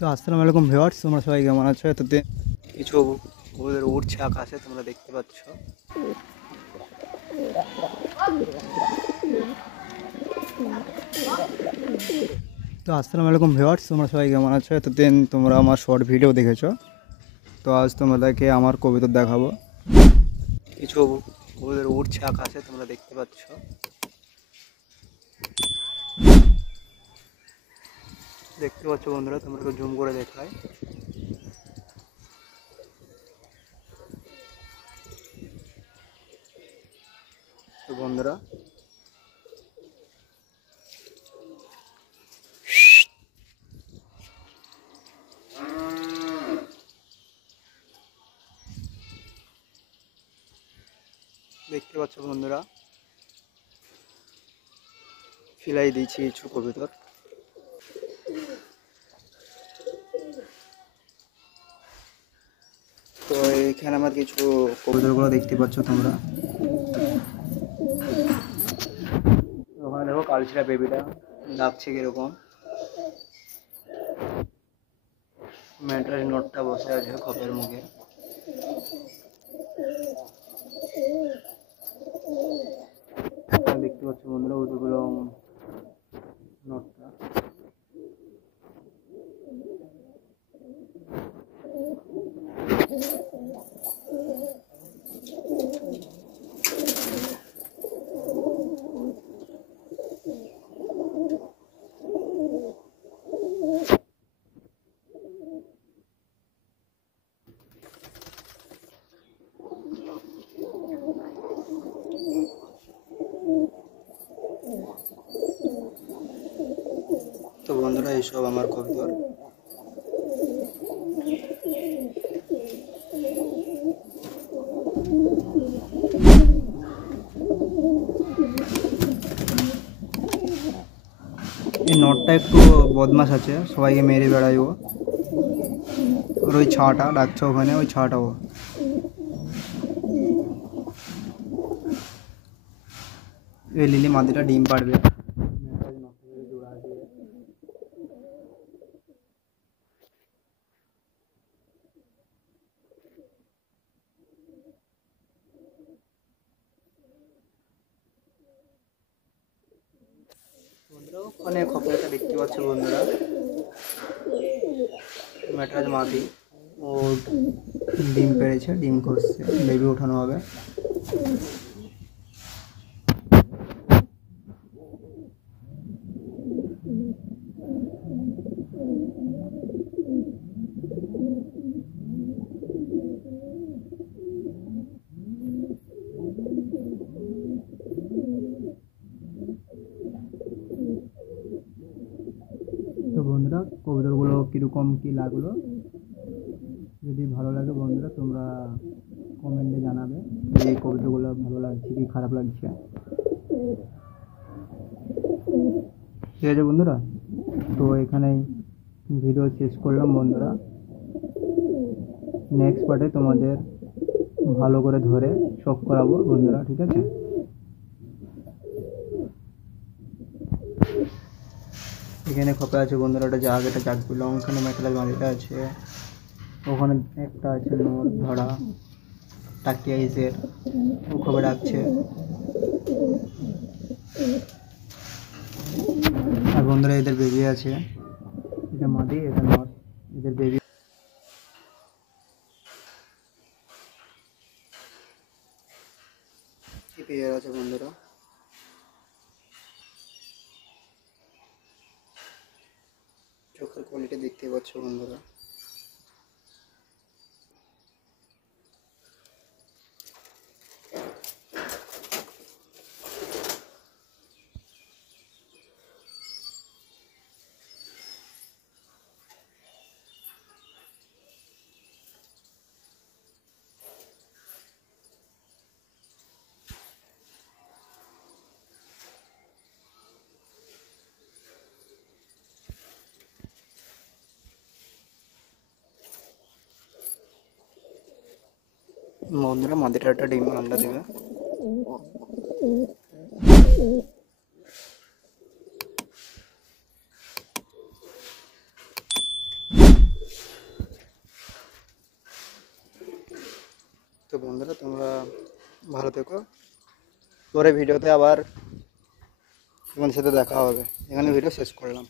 তো আসসালামু আলাইকুম ভিউয়ার্স, তোমরা সবাই কেমন আছো? এতদিন কিছু ওদের উড়ছে আকাশে, তোমরা দেখতে পাচ্ছ। তো আসসালামু আলাইকুম ভিউয়ার্স, তোমরা সবাই কেমন আছো? এতদিন তোমরা আমার শর্ট ভিডিও দেখেছো, তো আজ তোমাদেরকে আমার কবিতা দেখাবো। কিছু ওদের উড়ছে আকাশে, তোমরা দেখতে পাচ্ছ। দেখতে পাচ্ছ বন্ধুরা, তোমরা একটু জুম করে দেখায়। তো বন্ধুরা দেখতে পাচ্ছ বন্ধুরা, ফিলাই দিয়েছি কিছু কবিতর। তো এখানে আমার কিছু কবিতরগুলো দেখতে পাচ্ছ তোমরা। ওখানে দেখো কালচিরা বেবিটা ডাকছে কিরকম। মেন্টালি নোটটা বসে আছে খপের মুখে। দেখতে পাচ্ছ বন্ধুরা ওইগুলো নোটটা। তো বন্ধুরা এইসব আমার কবিতা। এই নটটা একটু বদমাশ আছে, সবাইকে মেরে বেড়াইব। আর ওই ছাটা ডাকছে ওখানে, ওই ছাটাও। এই লিলি মাদিটা ডিম পাড়বে। ওখানে খপরটা দেখতে পাচ্ছ বন্ধুরা, ম্যাটরাজ মাদি ও ডিম পেড়েছে, ডিম করছে, বেবি ওঠানো হবে। তো বন্ধুরা কবিতাগুলো কীরকম কী লাগলো, যদি ভালো লাগে বন্ধুরা তোমরা কমেন্টে জানাবে এই কবিতাগুলো ভালো লাগছে কি খারাপ লাগছে। ঠিক আছে বন্ধুরা, তো এখানেই ভিডিও শেষ করলাম বন্ধুরা। নেক্সট পার্টে তোমাদের ভালো করে ধরে শখ করাবো বন্ধুরা, ঠিক আছে? এখানে খোপে আছে বন্ধুরা, ওটা জাগ, এটা জাগ বিলং। ওখানে মেটালাল মাদিটা আছে, ওখানে একটা আছে নোট ধরা টাকিয়া ইসের, ও খবর ডাকছে। আর বন্ধুরা এদের বেবি আছে, এটা মাদি, এটা নট, এদের বেবি পেয়ার আছে বন্ধুরা। চোখের কোয়ালিটি দেখতে পাচ্ছ বন্ধুরা। বন্ধুরা মাদিটা একটা ডিম আন্ডা দেবে। তো বন্ধুরা তোমরা ভালো থেকো, পরে ভিডিওতে আবার তোমাদের সাথে দেখা হবে। এখানে ভিডিও শেষ করলাম।